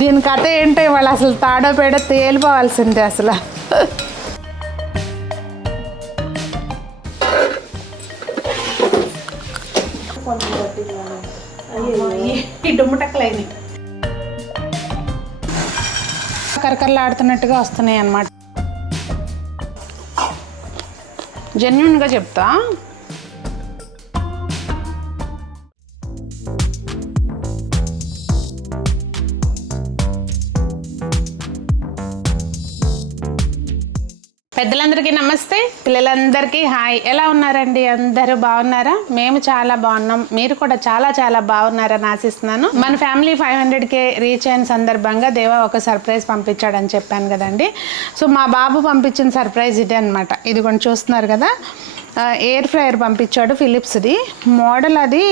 దీని కథ ఏంటో ఇవాళ అసలు తాడో పేడో తేలిపోవాల్సిందే అసలు. డుమ్మటక్కలైనవి కరకరలాడుతున్నట్టుగా వస్తున్నాయి అన్నమాట. జెన్యూన్గా చెప్తా, పెద్దలందరికీ నమస్తే, పిల్లలందరికీ హాయ్. ఎలా ఉన్నారండి? అందరూ బాగున్నారా? మేము చాలా బాగున్నాం, మీరు కూడా చాలా చాలా బాగున్నారని ఆశిస్తున్నాను. మన ఫ్యామిలీ 500K రీచ్ అయిన సందర్భంగా దేవా ఒక సర్ప్రైజ్ పంపించాడని చెప్పాను కదండి. సో మా బాబు పంపించిన సర్ప్రైజ్ ఇదే అనమాట. ఇది కొంచెం చూస్తున్నారు కదా, ఎయిర్ ఫ్రైయర్ పంపించాడు ఫిలిప్స్ది మోడల్. అది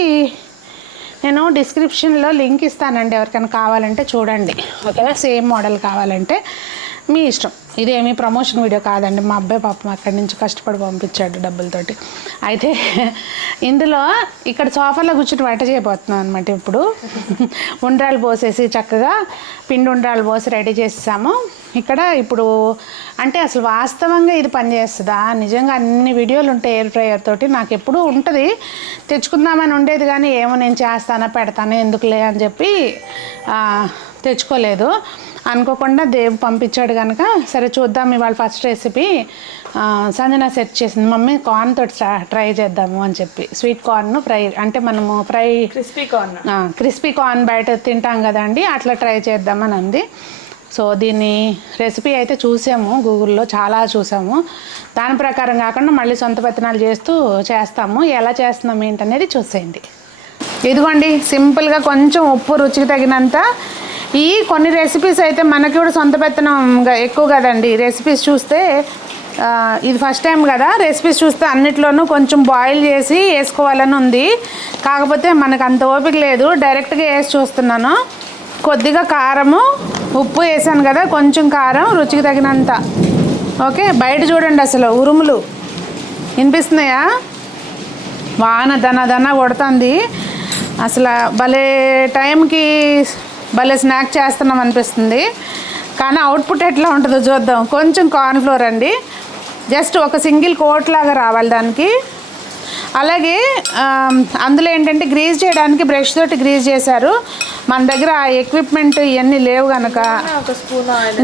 నేను డిస్క్రిప్షన్లో లింక్ ఇస్తానండి, ఎవరికైనా కావాలంటే చూడండి. ఓకేనా? సేమ్ మోడల్ కావాలంటే మీ ఇష్టం. ఇదేమీ ప్రమోషన్ వీడియో కాదండి, మా అబ్బాయి పాపం అక్కడి నుంచి కష్టపడి పంపించాడు డబ్బులతోటి. అయితే ఇందులో ఇక్కడ సోఫాలో కూర్చుని వంట చేయబోతున్నాం అనమాట. ఇప్పుడు ఉండ్రాలు పోసేసి చక్కగా పిండి ఉండ్రాలు పోసి రెడీ చేసాము. ఇక్కడ ఇప్పుడు అంటే అసలు వాస్తవంగా ఇది పనిచేస్తుందా? నిజంగా అన్ని వీడియోలు ఉంటాయి ఎయిర్ ఫ్రైయర్ తోటి. నాకు ఎప్పుడూ ఉంటుంది, తెచ్చుకుందామని ఉండేది కానీ ఏమో నేను చేస్తానా పెడతాను ఎందుకులే అని చెప్పి తెచ్చుకోలేదు. అనుకోకుండా దేవ్ పంపించాడు కనుక సరే చూద్దాం. ఇవాళ ఫస్ట్ రెసిపీ సంజన సెట్ చేసింది, మమ్మీ కార్న్ తోటి ట్రై చేద్దాము అని చెప్పి. స్వీట్ కార్న్ ఫ్రై అంటే మనము క్రిస్పీ కార్న్ బయట తింటాం కదండి, అట్లా ట్రై చేద్దామని అంది. సో దీన్ని రెసిపీ అయితే చూసాము, గూగుల్లో చాలా చూసాము. దాని ప్రకారం కాకుండా మళ్ళీ సొంత పెత్తనాలు చేస్తాము. ఎలా చేస్తున్నాం ఏంటనేది చూసేయండి. ఇదిగోండి సింపుల్గా కొంచెం ఉప్పు, రుచికి తగినంత. ఈ కొన్ని రెసిపీస్ అయితే మనకి కూడా సొంత పెత్తనం ఎక్కువ కదండి. రెసిపీస్ చూస్తే ఇది ఫస్ట్ టైం కదా, రెసిపీస్ చూస్తే అన్నిట్లోనూ కొంచెం బాయిల్ చేసి వేసుకోవాలని ఉంది. కాకపోతే మనకు అంత ఓపిక లేదు, డైరెక్ట్గా వేసి చూస్తున్నాను. కొద్దిగా కారము, ఉప్పు వేసాను కదా, కొంచెం కారం రుచికి తగినంత. ఓకే, బయట చూడండి అసలు ఉరుములు వినిపిస్తున్నాయా? వాన దన కొడుతుంది అసలు. భలే టైంకి భలే స్నాక్ చేస్తున్నాం అనిపిస్తుంది, కానీ అవుట్పుట్ ఎట్లా ఉంటుందో చూద్దాం. కొంచెం కార్న్ఫ్లోర్ అండి, జస్ట్ ఒక సింగిల్ కోట్ లాగా రావాలి దానికి. అలాగే అందులో ఏంటంటే గ్రీజ్ చేయడానికి బ్రష్ తోటి గ్రీజ్ చేశారు. మన దగ్గర ఆ ఎక్విప్మెంట్ ఇవన్నీ లేవు కనుక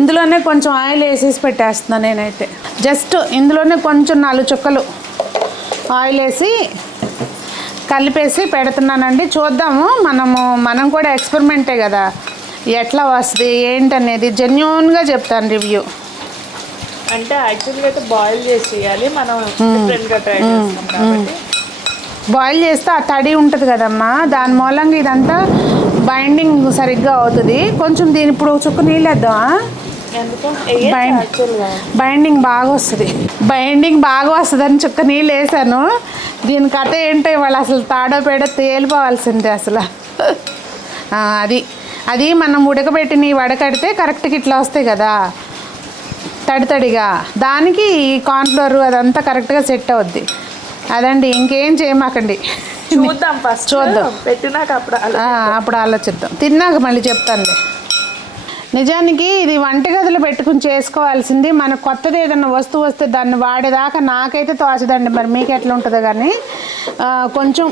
ఇందులోనే కొంచెం ఆయిల్ వేసేసి పెట్టేస్తున్నాను నేనైతే. జస్ట్ ఇందులోనే కొంచెం 4 చుక్కలు ఆయిల్ వేసి కలిపేసి పెడుతున్నానండి. చూద్దాము, మనం కూడా ఎక్స్పెరిమెంటే కదా, ఎట్లా వస్తుంది ఏంటనేది జెన్యూన్గా చెప్తాను రివ్యూ. అంటే యాక్చువల్గా అయితే బాయిల్ చేసి చేయాలి, మనం డిఫరెంట్గా ట్రై చేస్తాం కాబట్టి. బాయిల్ చేస్తే ఆ తడి ఉంటుంది కదమ్మా, దాని మూలంగా ఇదంతా బైండింగ్ సరిగ్గా అవుతుంది. కొంచెం దీని ఇప్పుడు చుక్క నీళ్ళు వేద్దామా? బైండింగ్ బాగా వస్తుందని చుక్క నీళ్ళు వేసాను. దీని కథ ఏంటో ఇవాళ అసలు తాడో పేడో తేలిపోవాల్సిందే అసలు. అది మనం ఉడకబెట్టిన వడకడితే కరెక్ట్గా ఇట్లా వస్తాయి కదా తడిగా, దానికి ఈ కార్న్ఫ్లోర్ అదంతా కరెక్ట్గా సెట్ అవుద్ది. అదండి, ఇంకేం చేయమాకండి, చూద్దాం ఫస్ట్, చూద్దాం పెట్టినాక అప్పుడు ఆలోచిద్దాం. తిన్నాక మళ్ళీ చెప్తానులే. నిజానికి ఇది వంటగదిలో పెట్టుకుని చేసుకోవాల్సింది. మనకు కొత్తది ఏదైనా వస్తువు వస్తే దాన్ని వాడేదాకా నాకైతే తోచదండి, మరి మీకు ఎట్లా ఉంటుందో. కానీ కొంచెం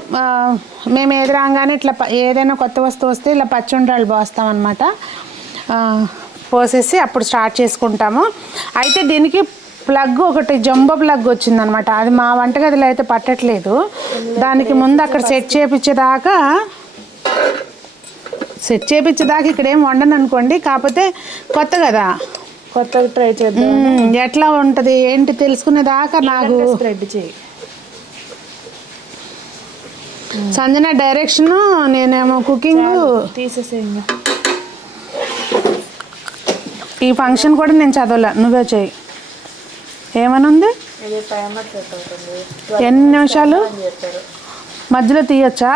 మేము ఎదురాగానే ఇట్లా ఏదైనా కొత్త వస్తువు వస్తే ఇలా పచ్చుండ్రాలు పోస్తామన్నమాట. పోసేసి అప్పుడు స్టార్ట్ చేసుకుంటాము. అయితే దీనికి ప్లగ్ ఒకటి జంబో ప్లగ్ వచ్చిందనమాట, అది మా వంటగదిలో అయితే పట్టట్లేదు. దానికి ముందు అక్కడ సెట్ చేయించేదాకా ఇక్కడ ఏం వండను అనుకోండి. కాకపోతే కొత్తగా ట్రై చేద్దాం, ఎట్లా ఉంటుంది ఏంటి తెలుసుకునేదాకా నాకు. స్ప్రెడ్ చేయి సంజన డైరెక్షన్, నేనేమో కుకింగ్. తీసేసేయండి. ఈ ఫంక్షన్ కూడా నేను చదవలే, నువ్వే చేయి. ఏమనుంది? ఎన్ని నిమిషాలు మధ్యలో తీయొచ్చా?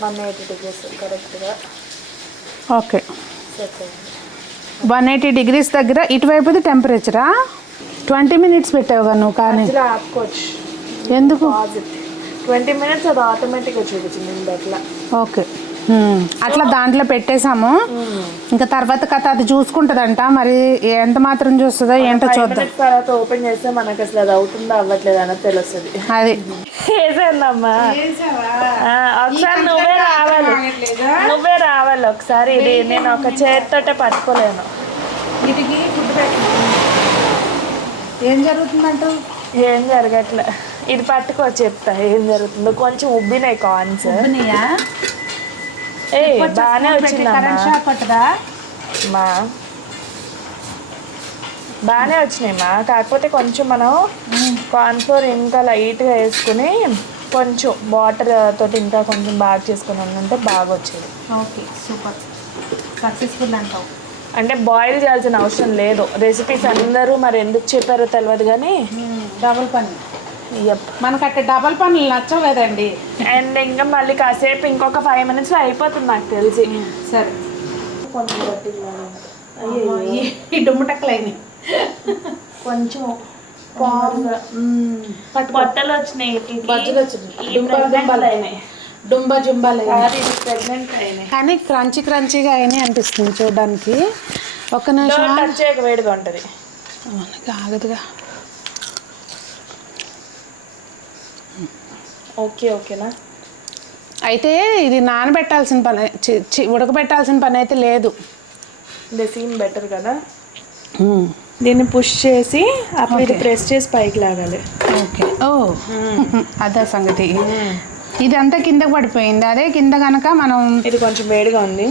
180 degrees కరెక్ట్గా. ఓకే, 180 degrees దగ్గర ఇటువైపుది టెంపరేచరా? 20 minutes పెట్టావుగా నువ్వు. కానీ ఆపుకోవచ్చు ఎందుకు? 20 minutes అది ఆటోమేటిక్గా చూపించింది అట్లా. ఓకే, అట్లా దాంట్లో పెట్టేసాము. ఇంకా తర్వాత కథ అది చూసుకుంటుందంట, మరి ఎంత మాత్రం చూస్తుందో ఏంటో చూద్దాం. తర్వాత ఓపెన్ చేస్తే మనకి అసలు అది అవుతుందో అవ్వట్లేదు అన్నది తెలుస్తుంది. అది వేసేందమ్మా ఒకసారి నువ్వే రావాలి ఒకసారి. ఇది నేను ఒక చేతితోటే పట్టుకోలేను. వీటికి ఫుడ్ పెట్టిన ఏం జరుగుతుందంటూ ఏం జరగట్లే. ఇది పట్టుకో చెప్తా ఏం జరుగుతుందో. కొంచెం ఉబ్బినాయి కార్న్స్. బాగానే వచ్చిందమ్మా బాగానే వచ్చినాయి మా. కాకపోతే కొంచెం మనం కార్న్ ఫ్లోర్ ఇంకా లైట్గా వేసుకుని కొంచెం వాటర్ తోటి ఇంకా కొంచెం బాగా చేసుకుని ఉంటే బాగా వచ్చేది. ఓకే సూపర్ సక్సెస్ఫుల్ అంటావు. అంటే బాయిల్ చేయాల్సిన అవసరం లేదు. రెసిపీస్ అందరూ మరి ఎందుకు చెప్పారో తెలియదు కానీ డబుల్ పన్నీర్ మనకు అట్లా డబల్ పన్నీర్ నచ్చలేదండి. అండ్ ఇంకా మళ్ళీ కాసేపు ఇంకొక 5 minutes అయిపోతుంది నాకు తెలిసి. సరే ఈ డుమ్మటక్కలు అయినాయి కొంచెం బట్టలు వచ్చినాయి. ప్రెగ్నెంట్ అయినాయి కానీ క్రంచీగా అయినాయి అనిపిస్తుంది చూడడానికి. ఒక్క నిమిషం వేడిగా ఉంటుంది మనకి ఆగదుగా. ఓకేనా. అయితే ఇది నానబెట్టాల్సిన పని, ఉడకబెట్టాల్సిన పని అయితే లేదు. సీమ్ బెటర్ కదా. దీన్ని పుష్ చేసి అప్పుడు ఇది ప్రెస్ చేసి పైకి లాగాలి. ఓకే అదే సంగతి. ఇది అంతా కిందకి పడిపోయింది. అదే కింద కనుక మనం ఇది కొంచెం వేడిగా ఉంది.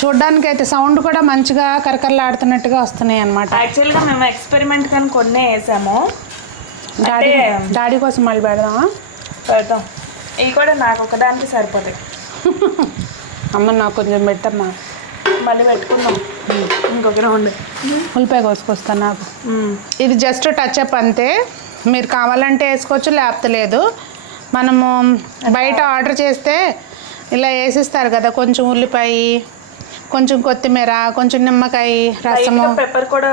చూడ్డానికి అయితే సౌండ్ కూడా మంచిగా కరకరలాడుతున్నట్టుగా వస్తున్నాయి అన్నమాట. యాక్చువల్గా మేము ఎక్స్పెరిమెంట్ కానీ కొన్నే వేసాము. డాడీ కోసం మళ్ళీ పెడదాం. ఇవి కూడా నాకు ఒకదానికి సరిపోతాయి. అమ్మ నాకు కొంచెం పెట్టమ్మా. మళ్ళీ పెట్టుకుందాం ఇంకొక రౌండ్. ఉల్లిపాయ కోసుకొస్తాను నాకు. ఇది జస్ట్ టచ్ అప్ అంతే. మీరు కావాలంటే వేసుకోవచ్చు, లేకపోతే లేదు. మనము బయట ఆర్డర్ చేస్తే ఇలా వేసిస్తారు కదా, కొంచెం ఉల్లిపాయ, కొంచెం కొత్తిమీర, కొంచెం నిమ్మకాయ రసము, పెప్పర్ కూడా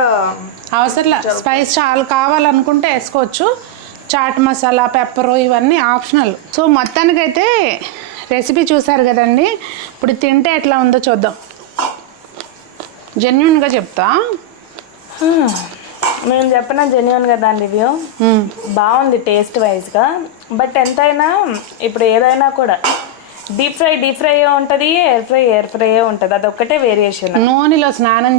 అవసరం. స్పైస్ చాలా కావాలనుకుంటే వేసుకోవచ్చు. చాట్ మసాలా, పెప్పరు ఇవన్నీ ఆప్షనల్. సో మొత్తానికైతే రెసిపీ చూసారు కదండి. ఇప్పుడు తింటే ఎట్లా ఉందో చూద్దాం. జెన్యున్గా చెప్తా, మేము చెప్పిన జెన్యున్గా దాని రివ్యూ బాగుంది టేస్ట్ వైజ్గా. బట్ ఎంతైనా ఇప్పుడు ఏదైనా కూడా డీప్ ఫ్రై ఉంటుంది, ఎయిర్ ఫ్రై ఉంటుంది. అదొక్కటే వేరియేషన్. నూనెలో స్నానం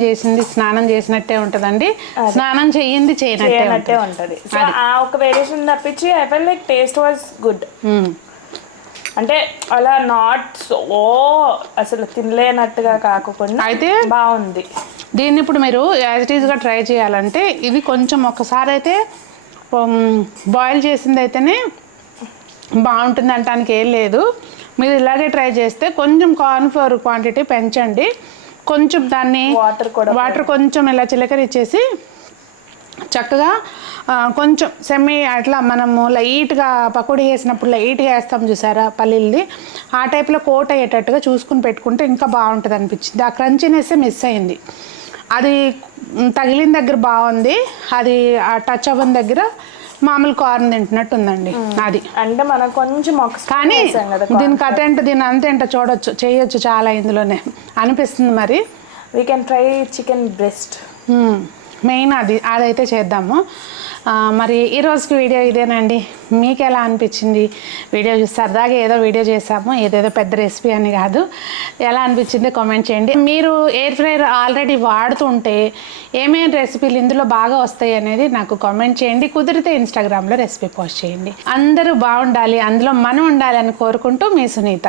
చేసినట్టే ఉంటుందండి, స్నానం చేయనట్టే ఉంటుంది. సో ఆ ఒక వేరియేషన్ తప్పించి I feel like taste was good. అంటే అలా నాట్ సో అసలు తినలేనట్టుగా కాకుండా అయితే బాగుంది. దీన్ని ఇప్పుడు మీరు యాజ్ ఇట్ ఈజ్గా ట్రై చేయాలంటే ఇది కొంచెం ఒకసారి అయితే బాయిల్ చేసింది అయితేనే బాగుంటుంది అంటానికి ఏం లేదు. మీరు ఇలాగే ట్రై చేస్తే కొంచెం కార్న్ ఫ్లోర్ క్వాంటిటీ పెంచండి. కొంచెం దాన్ని వాటర్ కొంచెం ఇలా చిలకరిచ్చేసి చక్కగా కొంచెం అట్లా మనము లైట్గా పకోడీ వేసినప్పుడు లైట్గా వేస్తాం చూసారా పల్లీలది, ఆ టైప్లో కోట్ అయ్యేటట్టుగా చూసుకుని పెట్టుకుంటే ఇంకా బాగుంటుంది అనిపించింది. ఆ క్రంచీనెస్ మిస్ అయింది. అది తగిలిన దగ్గర బాగుంది, అది ఆ టచ్ అవ్వని దగ్గర మామూలు కార్న్ తింటున్నట్టు ఉందండి. అది అంటే మనం కొంచెం కానీ దీని కథ ఏంటో దీని అంతేంటో చేయొచ్చు చాలా ఇందులోనే అనిపిస్తుంది. మరి we can try chicken breast main అదైతే చేద్దాము. మరి ఈరోజుకి వీడియో ఇదేనండి. మీకు ఎలా అనిపించింది వీడియో చూసి? సరదాగా ఏదో వీడియో చేసాము, ఏదేదో పెద్ద రెసిపీ అని కాదు. ఎలా అనిపించింది కామెంట్ చేయండి. మీరు ఎయిర్ ఫ్రైయర్ ఆల్రెడీ వాడుతుంటే ఏమేమి రెసిపీలు ఇందులో బాగా వస్తాయి అనేది నాకు కామెంట్ చేయండి. కుదిరితే ఇన్స్టాగ్రామ్లో రెసిపీ పోస్ట్ చేయండి. అందరూ బాగుండాలి, అందులో మనం ఉండాలి అని కోరుకుంటూ మీ సునీత.